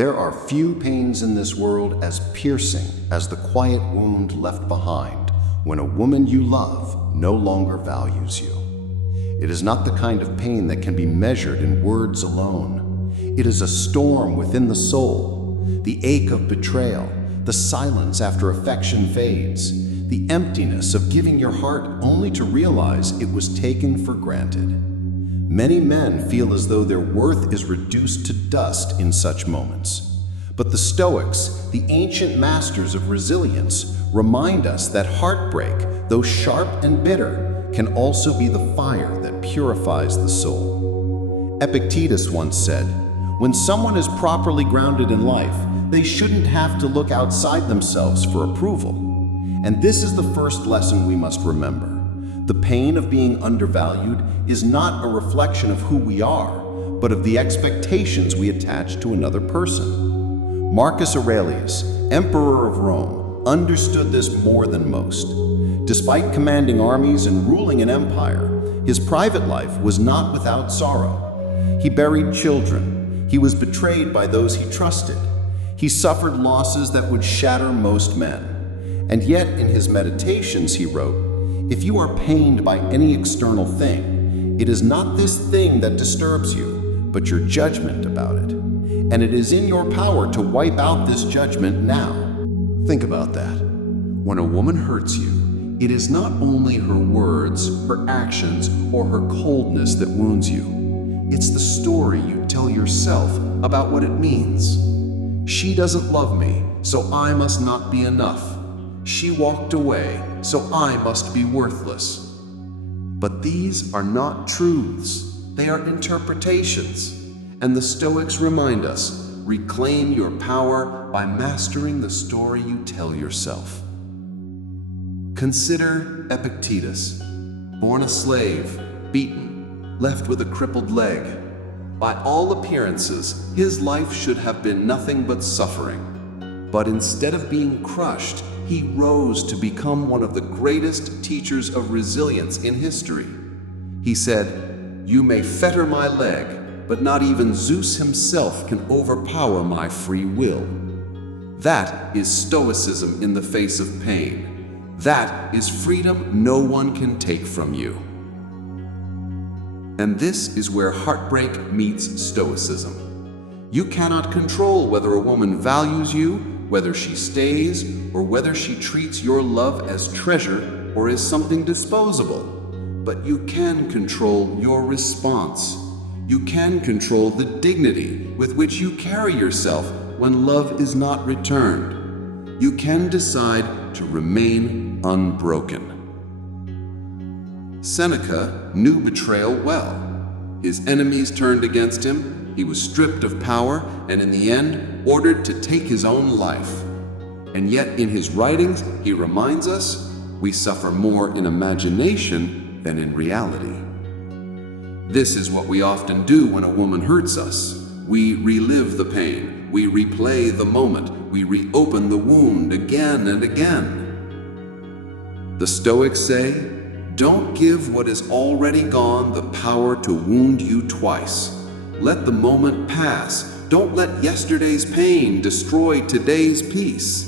There are few pains in this world as piercing as the quiet wound left behind when a woman you love no longer values you. It is not the kind of pain that can be measured in words alone. It is a storm within the soul, the ache of betrayal, the silence after affection fades, the emptiness of giving your heart only to realize it was taken for granted. Many men feel as though their worth is reduced to dust in such moments. But the Stoics, the ancient masters of resilience, remind us that heartbreak, though sharp and bitter, can also be the fire that purifies the soul. Epictetus once said, "When someone is properly grounded in life, they shouldn't have to look outside themselves for approval." And this is the first lesson we must remember. The pain of being undervalued is not a reflection of who we are, but of the expectations we attach to another person. Marcus Aurelius, Emperor of Rome, understood this more than most. Despite commanding armies and ruling an empire, his private life was not without sorrow. He buried children. He was betrayed by those he trusted. He suffered losses that would shatter most men. And yet, in his meditations, he wrote, "If you are pained by any external thing, it is not this thing that disturbs you, but your judgment about it. And it is in your power to wipe out this judgment now." Think about that. When a woman hurts you, it is not only her words, her actions, or her coldness that wounds you. It's the story you tell yourself about what it means. She doesn't love me, so I must not be enough. She walked away, so I must be worthless. But these are not truths. They are interpretations. And the Stoics remind us, reclaim your power by mastering the story you tell yourself. Consider Epictetus, born a slave, beaten, left with a crippled leg. By all appearances, his life should have been nothing but suffering. But instead of being crushed, he rose to become one of the greatest teachers of resilience in history. He said, "You may fetter my leg, but not even Zeus himself can overpower my free will." That is Stoicism in the face of pain. That is freedom no one can take from you. And this is where heartbreak meets Stoicism. You cannot control whether a woman values you, whether she stays, or whether she treats your love as treasure or as something disposable. But you can control your response. You can control the dignity with which you carry yourself when love is not returned. You can decide to remain unbroken. Seneca knew betrayal well. His enemies turned against him. He was stripped of power and in the end ordered to take his own life. And yet in his writings he reminds us we suffer more in imagination than in reality. This is what we often do when a woman hurts us. We relive the pain, we replay the moment, we reopen the wound again and again. The Stoics say, don't give what is already gone the power to wound you twice. Let the moment pass. Don't let yesterday's pain destroy today's peace.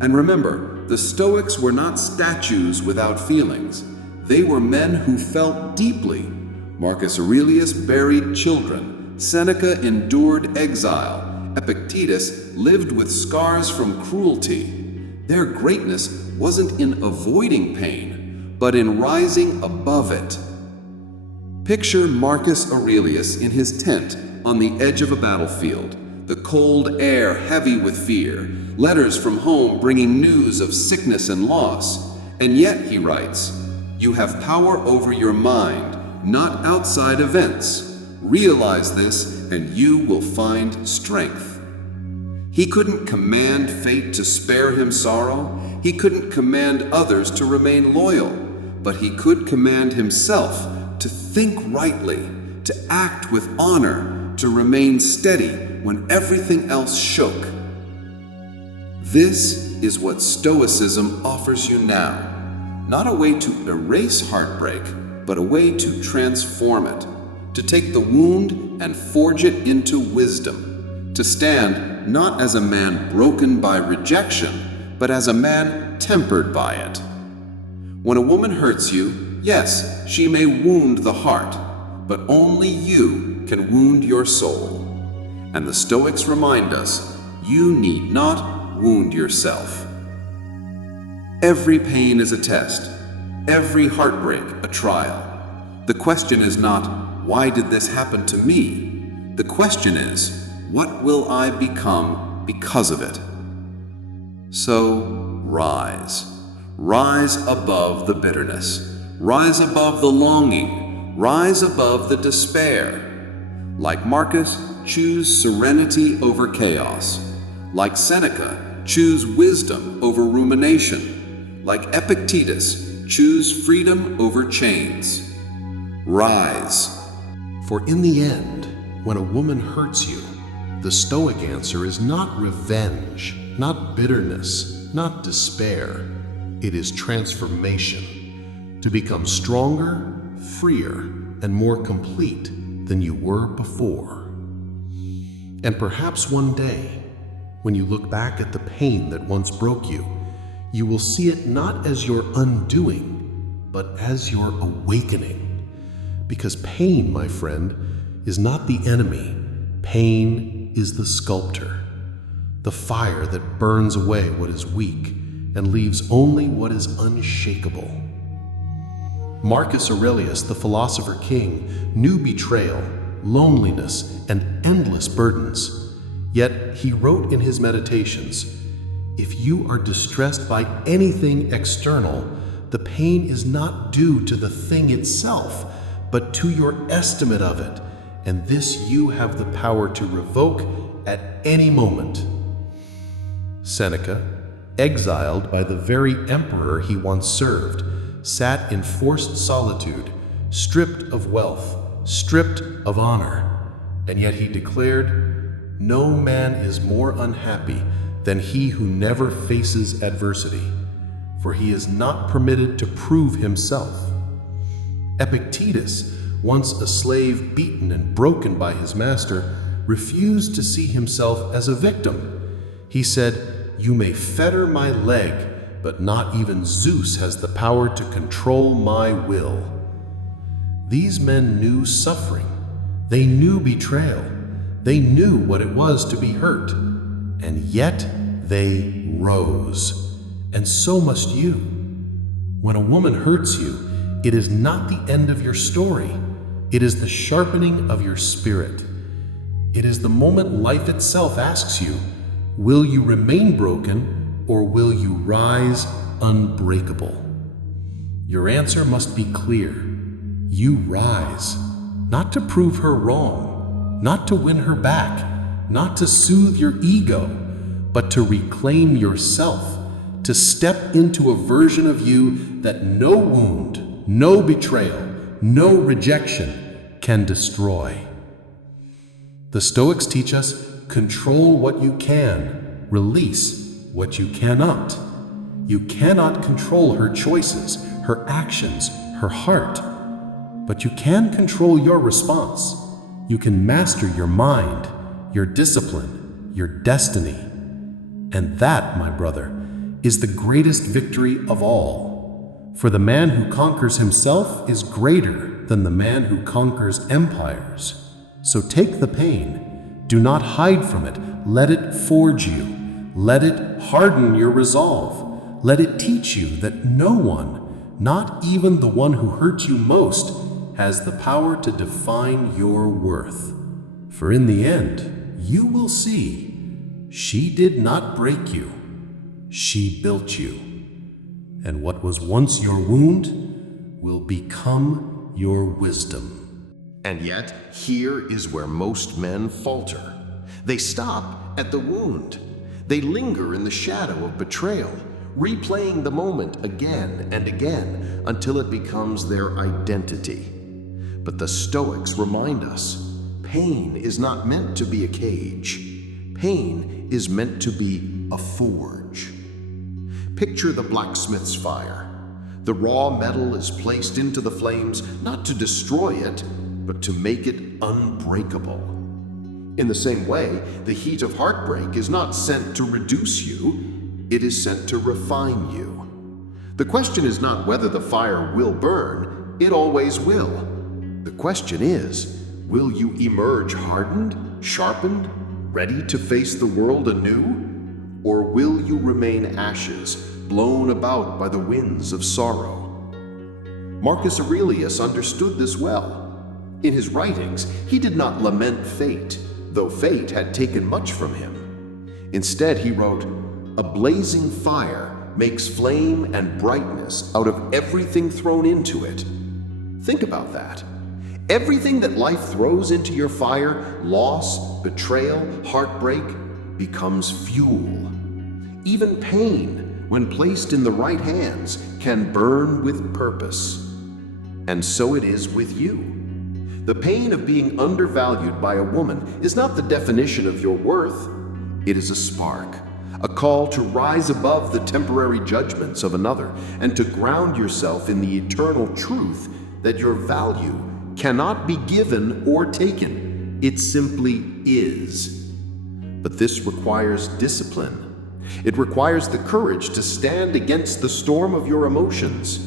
And remember, the Stoics were not statues without feelings. They were men who felt deeply. Marcus Aurelius buried children. Seneca endured exile. Epictetus lived with scars from cruelty. Their greatness wasn't in avoiding pain, but in rising above it. Picture Marcus Aurelius in his tent on the edge of a battlefield, the cold air heavy with fear, letters from home bringing news of sickness and loss. And yet, he writes, "You have power over your mind, not outside events. Realize this, and you will find strength." He couldn't command fate to spare him sorrow. He couldn't command others to remain loyal, but he could command himself to think rightly, to act with honor, to remain steady when everything else shook. This is what Stoicism offers you now. Not a way to erase heartbreak, but a way to transform it, to take the wound and forge it into wisdom, to stand not as a man broken by rejection, but as a man tempered by it. When a woman hurts you, yes, she may wound the heart, but only you can wound your soul. And the Stoics remind us, you need not wound yourself. Every pain is a test, every heartbreak a trial. The question is not, why did this happen to me? The question is, what will I become because of it? So, rise. Rise above the bitterness. Rise above the longing. Rise above the despair. Like Marcus, choose serenity over chaos. Like Seneca, choose wisdom over rumination. Like Epictetus, choose freedom over chains. Rise. For in the end, when a woman hurts you, the Stoic answer is not revenge, not bitterness, not despair. It is transformation, to become stronger, freer, and more complete than you were before. And perhaps one day, when you look back at the pain that once broke you, you will see it not as your undoing, but as your awakening. Because pain, my friend, is not the enemy. Pain is the sculptor, the fire that burns away what is weak and leaves only what is unshakable. Marcus Aurelius, the philosopher king, knew betrayal, loneliness, and endless burdens. Yet he wrote in his meditations, "If you are distressed by anything external, the pain is not due to the thing itself, but to your estimate of it, and this you have the power to revoke at any moment." Seneca, exiled by the very emperor he once served, sat in forced solitude, stripped of wealth, stripped of honor, and yet he declared, "No man is more unhappy than he who never faces adversity, for he is not permitted to prove himself." Epictetus, once a slave beaten and broken by his master, refused to see himself as a victim. He said, "You may fetter my leg, but not even Zeus has the power to control my will." These men knew suffering. They knew betrayal. They knew what it was to be hurt. And yet they rose. And so must you. When a woman hurts you, it is not the end of your story. It is the sharpening of your spirit. It is the moment life itself asks you, will you remain broken or will you rise unbreakable? Your answer must be clear. You rise, not to prove her wrong, not to win her back, not to soothe your ego, but to reclaim yourself, to step into a version of you that no wound, no betrayal, no rejection can destroy. The Stoics teach us, control what you can, release what you cannot. You cannot control her choices, her actions, her heart, but you can control your response. You can master your mind, your discipline, your destiny. And that, my brother, is the greatest victory of all. For the man who conquers himself is greater than the man who conquers empires. So take the pain. Do not hide from it. Let it forge you. Let it harden your resolve. Let it teach you that no one, not even the one who hurt you most, has the power to define your worth. For in the end, you will see, she did not break you. She built you. And what was once your wound will become your wisdom. And yet, here is where most men falter. They stop at the wound. They linger in the shadow of betrayal, replaying the moment again and again until it becomes their identity. But the Stoics remind us, pain is not meant to be a cage. Pain is meant to be a forge. Picture the blacksmith's fire. The raw metal is placed into the flames not to destroy it, but to make it unbreakable. In the same way, the heat of heartbreak is not sent to reduce you, it is sent to refine you. The question is not whether the fire will burn, it always will. The question is, will you emerge hardened, sharpened, ready to face the world anew? Or will you remain ashes, blown about by the winds of sorrow? Marcus Aurelius understood this well. In his writings, he did not lament fate, though fate had taken much from him. Instead, he wrote, "A blazing fire makes flame and brightness out of everything thrown into it." Think about that. Everything that life throws into your fire, loss, betrayal, heartbreak, becomes fuel. Even pain, when placed in the right hands, can burn with purpose. And so it is with you. The pain of being undervalued by a woman is not the definition of your worth. It is a spark, a call to rise above the temporary judgments of another and to ground yourself in the eternal truth that your value cannot be given or taken. It simply is. But this requires discipline. It requires the courage to stand against the storm of your emotions.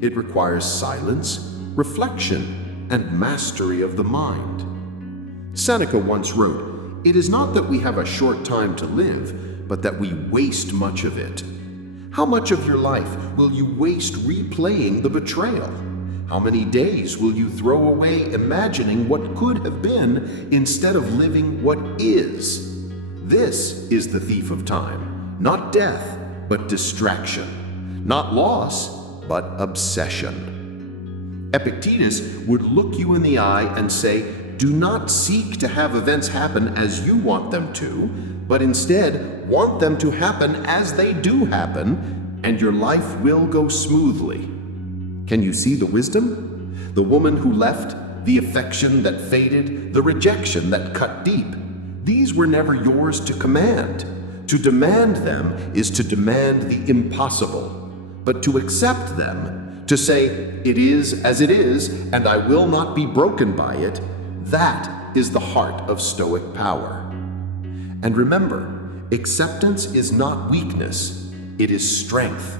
It requires silence, reflection, and mastery of the mind. Seneca once wrote, "It is not that we have a short time to live, but that we waste much of it." How much of your life will you waste replaying the betrayal? How many days will you throw away imagining what could have been instead of living what is? This is the thief of time, not death, but distraction, not loss, but obsession. Epictetus would look you in the eye and say, "Do not seek to have events happen as you want them to, but instead want them to happen as they do happen, and your life will go smoothly." Can you see the wisdom? The woman who left, the affection that faded, the rejection that cut deep. These were never yours to command. To demand them is to demand the impossible, but to accept them, to say, "It is as it is, and I will not be broken by it," that is the heart of Stoic power. And remember, acceptance is not weakness, it is strength.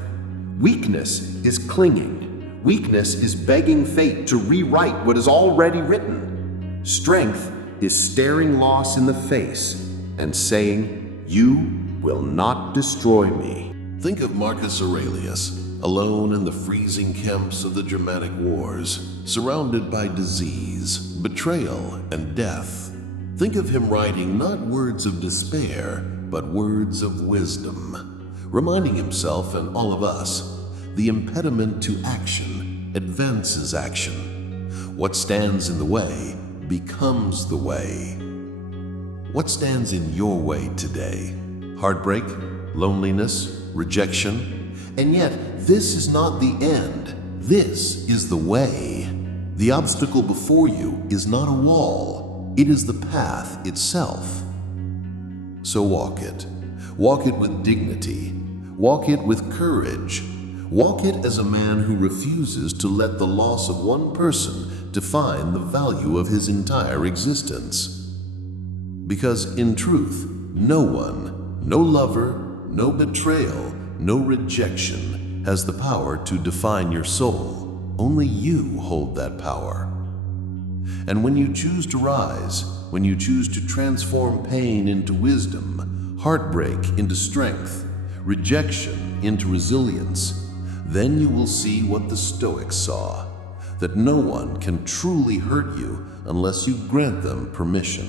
Weakness is clinging. Weakness is begging fate to rewrite what is already written. Strength is staring loss in the face and saying, "You will not destroy me." Think of Marcus Aurelius, alone in the freezing camps of the Germanic wars, surrounded by disease, betrayal, and death. Think of him writing not words of despair, but words of wisdom, reminding himself and all of us, the impediment to action advances action. What stands in the way becomes the way. What stands in your way today? Heartbreak, loneliness, rejection? And yet, this is not the end. This is the way. The obstacle before you is not a wall. It is the path itself. So walk it. Walk it with dignity. Walk it with courage. Walk it as a man who refuses to let the loss of one person define the value of his entire existence. Because in truth, no one, no lover, no betrayal, no rejection has the power to define your soul. Only you hold that power. And when you choose to rise, when you choose to transform pain into wisdom, heartbreak into strength, rejection into resilience, then you will see what the Stoics saw, that no one can truly hurt you unless you grant them permission.